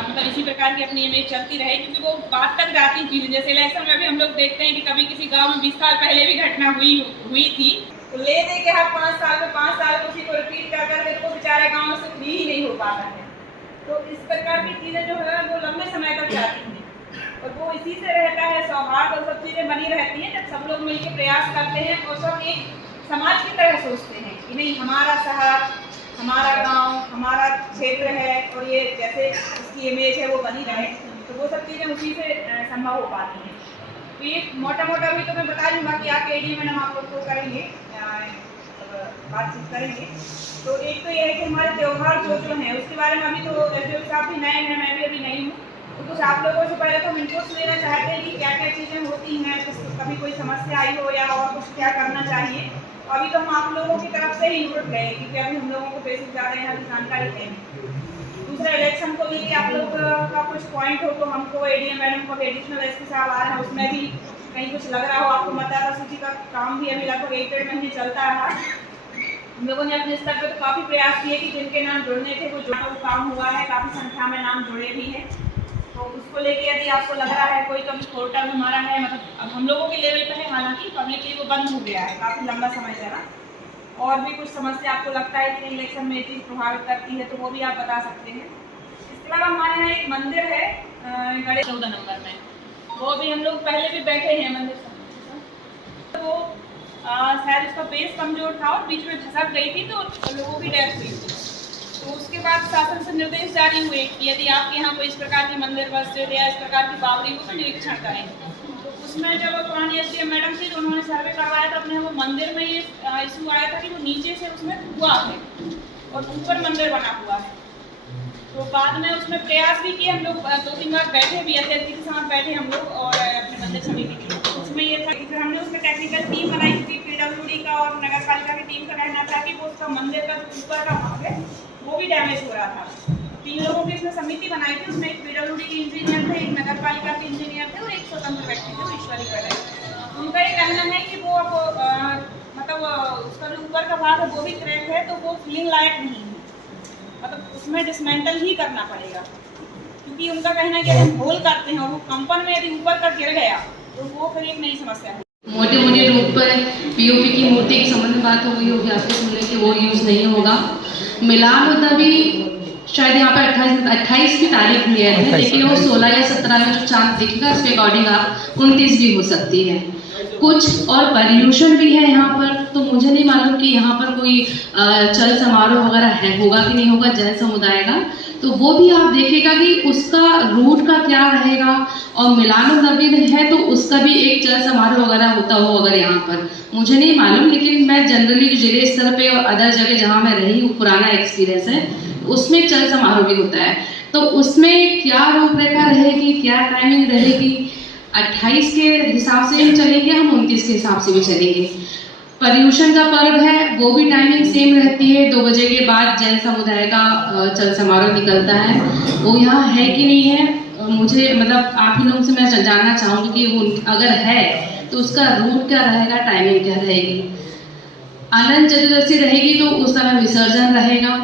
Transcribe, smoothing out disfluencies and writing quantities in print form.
मतलब इसी प्रकार की अपनी इमेज चलती रहे, क्योंकि वो बात तक जाती चीज़ें। जैसे इलेक्शन में भी हम लोग देखते हैं कि कभी किसी गांव में 20 साल पहले भी घटना हुई थी, तो ले दे के हर 5 साल में 5 साल में उसी को रिपीट कर करके तो बेचारे गाँव से फ्री ही नहीं हो पाता है। तो इस प्रकार की चीज़ें जो है वो लंबे समय तक जाती हैं और वो इसी से रहता है, सौहार्द और सब चीज़ें बनी रहती हैं जब सब लोग मिलकर प्रयास करते हैं और सब एक समाज की तरह सोचते हैं कि नहीं, हमारा शहर, हमारा गांव, हमारा क्षेत्र है और ये जैसे इसकी इमेज है वो बनी रहे, तो वो सब चीज़ें उसी से संभव हो पाती हैं। तो ये मोटा मोटा भी तो मैं बता दूँ, बाकी आके एडी में हम आप लोग को करेंगे, बातचीत करेंगे। तो एक तो ये है कि हमारे त्यौहार जो हैं उसके बारे में अभी तो एसडीओ साहब भी नए हैं, मैं भी अभी नई हूँ, तो कुछ आप लोगों से पहले तो हम इनपुट्स लेना चाहते हैं कि क्या क्या चीज़ें होती हैं, कभी कोई समस्या आई हो या और कुछ क्या करना चाहिए। अभी तो हम आप लोगों की तरफ से ही इनपुट गए क्योंकि अभी हम लोगों को बेसिक ज़्यादा यहाँ की जानकारी है। दूसरा, इलेक्शन को लेकर आप लोग का कुछ पॉइंट हो तो हमको एडीएम मैडम को एडिशनल एसपी साहब आ रहे हैं, उसमें भी कहीं कुछ लग रहा हो आपको, मतदाता सूची का काम भी अभी लगभग 1-1.5 महीने चलता रहा। हम लोगों ने अपने स्तर पर तो काफ़ी प्रयास किए कि जिनके नाम जुड़ने थे वो जुड़ा, वो काम हुआ है, काफ़ी संख्या में नाम जुड़े भी हैं। तो उसको लेके यदि आपको लग रहा है कोई तो अभी पोर्टल हमारा है, मतलब अब हम लोगों के लेवल पर है, हालांकि पब्लिकली वो बंद हो गया है काफ़ी लंबा समय चला। और भी कुछ समस्या आपको लगता है कि इलेक्शन में ये चीज़ प्रभावित करती है तो वो भी आप बता सकते हैं। इसके अलावा हमारे यहाँ एक मंदिर है गणेश 14 नंबर में, वो भी हम लोग पहले भी बैठे हैं मंदिर से, वो शायद उसका बेस कमजोर था और बीच में धसक गई थी तो लोगों की डेथ हुई थी। तो उसके बाद शासन से निर्देश जारी हुए कि यदि आपके यहाँ कोई इस प्रकार की मंदिर मस्जिद या इस प्रकार की बावड़ी हो तो निरीक्षण करें। तो उसमें जब पुरानी एसडीएम मैडम थी तो उन्होंने सर्वे करवाया था अपने, वो मंदिर में ये इशू आया था कि वो नीचे से उसमें हुआ है और ऊपर मंदिर बना हुआ है। तो बाद में उसमें प्रयास भी किए, हम लोग 2-3 बार बैठे भी, अतिथि के साथ बैठे हम लोग और अपने मंदिर समिति के। उसमें ये था कि फिर हमने उसमें टेक्निकल टीम बनाई थी, पीडब्ल्यूडी का और नगर पालिका की टीम का कहना था कि वो उसका मंदिर का ऊपर का भाग है वो भी डैमेज हो रहा था। 3 लोगों की इसमें समिति बनाई थी, उसमें एक पीडब्ल्यूडी के इंजीनियर थे, एक नगर पालिका के इंजीनियर थे और एक स्वतंत्र व्यक्ति थे, ईश्वरी गढ़। उनका ये कहना है कि वो अब मतलब उसका जो ऊपर का भाग है वो भी क्रैक है तो वो फिलिंग लायक नहीं है, मतलब उसमें डिसमेंटल ही करना पड़ेगा, क्योंकि उनका कहना है कि हम होल करते हैं और वो कंपन में यदि ऊपर का गिर गया तो वो फिर एक नई समस्या है। मोटे मोटे रूप पर पीओपी की मूर्ति के संबंध में बात हो गई होगी आपके सुनने की, वो यूज़ नहीं होगा। मिलान होता भी शायद यहाँ पर 28 की तारीख दिया है, लेकिन वो 16 या 17 में जो चांद दिखेगा उसके अकॉर्डिंग आप 29 भी हो सकती है कुछ। और पर्यूषण भी है यहाँ पर, तो मुझे नहीं मालूम कि यहाँ पर कोई चल समारोह वगैरह है होगा कि नहीं होगा जैन समुदाय का, तो वो भी आप देखिएगा कि उसका रूट का क्या रहेगा। और मिलान-उन-नबी है तो उसका भी एक चल समारोह वगैरह होता हो अगर यहाँ पर, मुझे नहीं मालूम। लेकिन मैं जनरली जो जिले स्तर पे और अदर जगह जहाँ मैं रही हूँ, पुराना एक्सपीरियंस है, उसमें चल समारोह भी होता है। तो उसमें क्या रूपरेखा रहेगी, क्या टाइमिंग रहेगी, 28 के हिसाब से हम चलेंगे, हम 29 के हिसाब से भी चलेंगे। पर्यूषण का पर्व है वो भी टाइमिंग सेम रहती है, 2 बजे के बाद जैन समुदाय का चल समारोह निकलता है। वो यहाँ है कि नहीं है मुझे मतलब आप ही लोगों से मैं जानना चाहूँगी कि वो अगर है तो उसका रूट क्या रहेगा, टाइमिंग क्या रहेगी। अनंत चतुर्दशी रहेगी तो उस समय विसर्जन रहेगा।